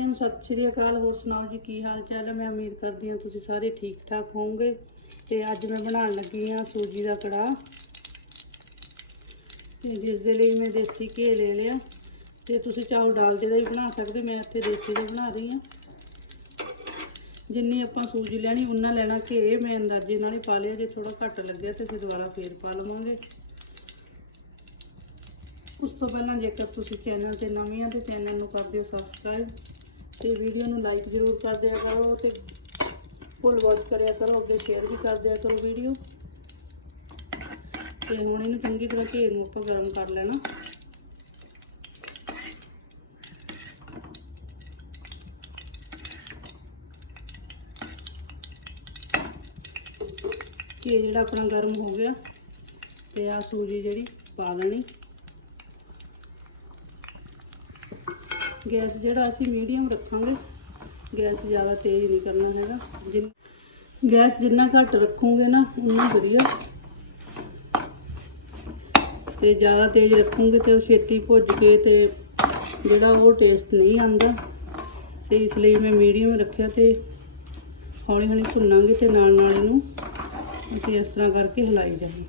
ਸਤਿ ਸ਼੍ਰੀ ਅਕਾਲ, ਹੋਰ ਸੁਣਾਓ ਜੀ, ਕੀ ਹਾਲ ਚਾਲ ਹੈ? ਮੈਂ ਉਮੀਦ ਕਰਦੀ ਹਾਂ ਤੁਸੀਂ ਸਾਰੇ ਠੀਕ ਠਾਕ ਹੋਵੋਗੇ। ਤੇ ਅੱਜ ਮੈਂ ਬਣਾਉਣ ਲੱਗੀ ਹਾਂ ਸੂਜੀ ਦਾ ਕੜਾਹ। ਤੇ ਜਿਸ ਦੇ ਲਈ ਮੈਂ ਦੇਸੀ ਘੇ ਲੈ ਲਿਆ। ਤੇ ਤੁਸੀਂ ਚਾਹੋ ਡਾਲਡੇ ਦਾ ਵੀ ਬਣਾ ਸਕਦੇ ਮੈਂ ਇੱਥੇ ਦੇਸੀ ਦਾ ਬਣਾ ਰਹੀ ਹਾਂ। ਜਿੰਨੀ ਆਪਾਂ ਸੂਜੀ ਲੈਣੀ ਉਨਾ ਲੈਣਾ ਘੇ। ਮੈਂ ਅੰਦਾਜ਼ੇ ਨਾਲ ਹੀ ਪਾ ਲਿਆ, ਜੇ ਥੋੜਾ ਘੱਟ ਲੱਗਿਆ ਤੇ ਫਿਰ ਦੁਬਾਰਾ ਫੇਰ ਪਾ ਲਵਾਂਗੇ। ਉਸ ਤੋਂ ਪਹਿਲਾਂ ਜੇਕਰ ਤੁਸੀਂ ਚੈਨਲ ਤੇ ਨਵੇਂ ਆ, ਤੇ ਚੈਨਲ ਨੂੰ ਕਰ ਦਿਓ ਸਬਸਕ੍ਰਾਈਬ ਤੇ ਵੀਡੀਓ ਨੂੰ ਲਾਈਕ ਜ਼ਰੂਰ ਕਰ ਦਿਆ ਕਰੋ ਤੇ ਫੁੱਲ ਵਾਚ ਕਰਿਆ ਕਰੋ, ਅੱਗੇ ਸ਼ੇਅਰ ਵੀ ਕਰ ਦਿਆ ਕਰੋ ਵੀਡੀਓ ਤੇ ਹੁਣ ਇਹਨੂੰ ਚੰਗੀ ਤਰ੍ਹਾਂ ਘੇਰ ਨੂੰ ਆਪਾਂ ਗਰਮ ਕਰ ਲੈਣਾ। ਘੀ ਜਿਹੜਾ ਆਪਣਾ ਗਰਮ ਹੋ ਗਿਆ, ਤੇ ਆ ਸੂਜੀ ਜਿਹੜੀ ਪਾ ਲੈਣੀ। ਗੈਸ ਜਿਹੜਾ ਅਸੀਂ ਮੀਡੀਅਮ ਰੱਖਾਂਗੇ, ਗੈਸ ਜ਼ਿਆਦਾ ਤੇਜ਼ ਨਹੀਂ ਕਰਨਾ ਹੈਗਾ। ਜਿੰਨ, ਗੈਸ ਜਿੰਨਾ ਘੱਟ ਰੱਖੋਗੇ ਨਾ, ਉਨਾ ਵਧੀਆ। ਤੇ ਜ਼ਿਆਦਾ ਤੇਜ਼ ਰੱਖੋਗੇ ਤੇ ਉਹ ਛੇਤੀ ਭੁੱਜ ਕੇ ਤੇ ਜਿਹੜਾ ਉਹ ਟੇਸਟ ਨਹੀਂ ਆਉਂਦਾ ਤੇ ਇਸ ਲਈ ਮੈਂ ਮੀਡੀਅਮ ਰੱਖਿਆ ਤੇ ਹੌਲੀ ਹੌਲੀ ਭੁੰਨਾਂਗੇ ਤੇ ਨਾਲ ਨਾਲ ਇਹਨੂੰ ਅਸੀਂ ਇਸ ਤਰ੍ਹਾਂ ਕਰਕੇ ਹਿਲਾਈ ਜਾਈਏ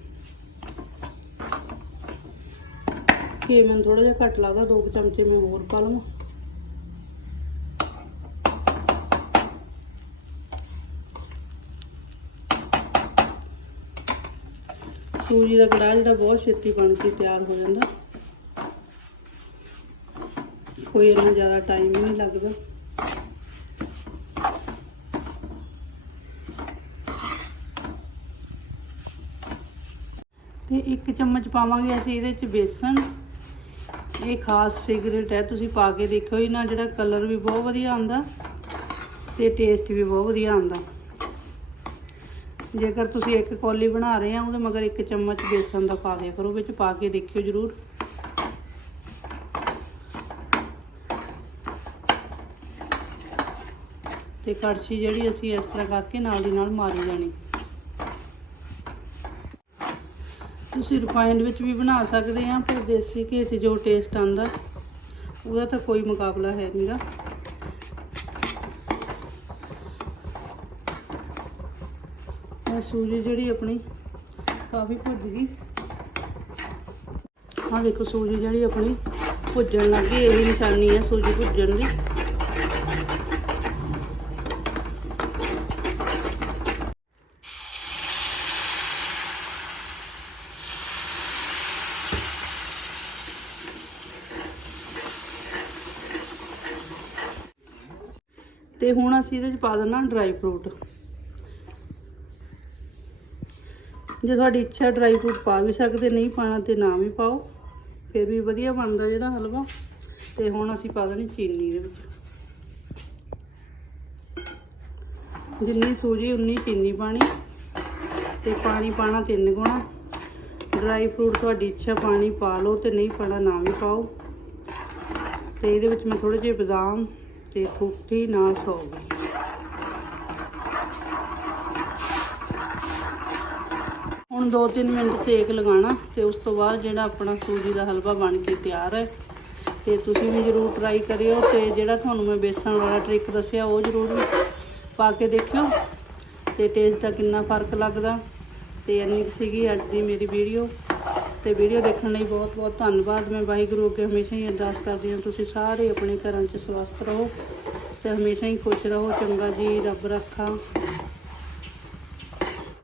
ਘੀ ਮੈਨੂੰ ਥੋੜਾ ਜਿਹਾ ਘੱਟ ਲੱਗਦਾ, ਦੋ ਕੁ ਚਮਚੇ ਮੈਂ ਹੋਰ ਪਾ ਲਵਾਂ। ਸੂਜੀ ਦਾ ਕੜਾਹ ਜਿਹੜਾ ਬਹੁਤ ਛੇਤੀ ਬਣ ਕੇ ਤਿਆਰ ਹੋ ਜਾਂਦਾ। ਕੋਈ ਇੰਨਾ ਜ਼ਿਆਦਾ ਟਾਈਮ ਨਹੀਂ ਲੱਗਦਾ। ਤੇ ਇੱਕ ਚਮਚ ਪਾਵਾਂਗੇ ਅਸੀਂ ਇਹਦੇ ਚ ਬੇਸਣ। ਇਹ ਖਾਸ ਸਿਗਰਟ ਹੈ, ਤੁਸੀਂ ਪਾ ਕੇ ਦੇਖਿਓ, ਇਹਨਾਂ ਜਿਹੜਾ ਕਲਰ ਵੀ ਬਹੁਤ ਵਧੀਆ ਆਉਂਦਾ ਤੇ ਟੇਸਟ ਵੀ ਬਹੁਤ ਵਧੀਆ ਆਉਂਦਾ। ਜੇਕਰ ਤੁਸੀਂ ਇੱਕ ਕੌਲੀ ਬਣਾ ਰਹੇ ਆ ਉਹਦੇ ਮਗਰ ਇੱਕ ਚਮਚ ਬੇਸਨ ਦਾ ਪਾ ਦਿਆ ਕਰੋ, ਵਿੱਚ ਪਾ ਕੇ ਦੇਖਿਓ ਜਰੂਰ। ਤੇ ਕੜਛੀ ਜਿਹੜੀ ਅਸੀਂ ਇਸ ਤਰ੍ਹਾਂ ਕਰਕੇ ਨਾਲ ਦੀ ਨਾਲ ਮਾਰੀ ਜਾਣੀ। ਤੁਸੀਂ ਰਿਫਾਈਨਡ ਵਿੱਚ ਵੀ ਬਣਾ ਸਕਦੇ ਆ, ਪਰ ਦੇਸੀ ਘੇ 'ਚ ਜੋ ਟੇਸਟ ਆਉਂਦਾ, ਉਹਦਾ ਤਾਂ ਕੋਈ ਮੁਕਾਬਲਾ ਹੈ ਨਹੀਂਗਾ ਇਹ ਸੂਜੀ ਜਿਹੜੀ ਆਪਣੀ ਕਾਫੀ ਭੁੱਜ ਗਈ। ਆਹ ਦੇਖੋ ਸੂਜੀ ਜਿਹੜੀ ਆਪਣੀ ਭੁੱਜਣ ਲੱਗੀ ਇਹ ਨਿਸ਼ਾਨੀ ਹੈ ਸੂਜੀ ਭੁੱਜਣ ਦੀ। ਤੇ ਹੁਣ ਅਸੀਂ ਇਹਦੇ ਚ ਪਾ ਦੇਣਾ ਡਰਾਈ ਫਰੂਟ ਜੇ ਤੁਹਾਡੀ ਇੱਛਾ ਡਰਾਈ ਫਰੂਟ ਪਾ ਵੀ ਸਕਦੇ, ਨਹੀਂ ਪਾਣਾ ਤੇ ਨਾ ਵੀ ਪਾਓ, ਫਿਰ ਵੀ ਵਧੀਆ ਬਣਦਾ ਜਿਹੜਾ ਹਲਵਾ। ਤੇ ਹੁਣ ਅਸੀਂ ਪਾ ਦੇਣੀ ਚੀਨੀ ਦੇ ਵਿੱਚ। ਜਿੰਨੀ ਸੂਜੀ, ਉਨੀ ਚੀਨੀ ਪਾਣੀ ਤੇ ਪਾਣੀ ਪਾਣਾ ਤਿੰਨ ਗੁਣਾ। ਡਰਾਈ ਫਰੂਟ ਤੁਹਾਡੀ ਇੱਛਾ ਪਾਣੀ ਪਾ ਲਓ ਤੇ ਨਹੀਂ ਪਾਣਾ ਨਾ ਵੀ ਪਾਓ। ਤੇ ਇਹਦੇ ਵਿੱਚ ਮੈਂ ਥੋੜੇ ਜਿਹੇ ਬਦਾਮ ਤੇ ਫੁੱਟੀ ਨਾਲ ਸੌਗੀ ਹੁਣ 2-3 ਮਿੰਟ ਸੇਕ ਲਗਾਉਣਾ ਤੇ ਉਸ ਤੋਂ ਬਾਅਦ ਜਿਹੜਾ ਆਪਣਾ ਸੂਜੀ ਦਾ ਹਲਵਾ ਬਣ ਕੇ ਤਿਆਰ ਹੈ, ਤੇ ਤੁਸੀਂ ਵੀ ਜਰੂਰ ਟਰਾਈ ਕਰਿਓ ਤੇ ਜਿਹੜਾ ਤੁਹਾਨੂੰ ਮੈਂ ਬੇਸਣ ਵਾਲਾ ਟ੍ਰਿਕ ਦੱਸਿਆ ਉਹ ਜਰੂਰ ਪਾ ਕੇ ਦੇਖਿਓ ਤੇ ਟੇਸਟ ਦਾ ਕਿੰਨਾ ਫ਼ਰਕ ਲੱਗਦਾ ਤੇ ਇੰਨੀ ਕੁ ਸੀਗੀ ਅੱਜ ਦੀ ਮੇਰੀ ਵੀਡੀਓ ਤੇ ਵੀਡੀਓ ਦੇਖਣ ਲਈ ਬਹੁਤ ਬਹੁਤ ਧੰਨਵਾਦ। ਮੈਂ ਵਾਹਿਗੁਰੂ ਅੱਗੇ ਹਮੇਸ਼ਾ ਹੀ ਅਰਦਾਸ ਕਰਦੀ ਹਾਂ, ਤੁਸੀਂ ਸਾਰੇ ਆਪਣੇ ਘਰਾਂ 'ਚ ਸਵਸਥ ਰਹੋ ਤੇ ਹਮੇਸ਼ਾ ਹੀ ਖੁਸ਼ ਰਹੋ। ਚੰਗਾ ਜੀ, ਰੱਬ ਰੱਖਾ।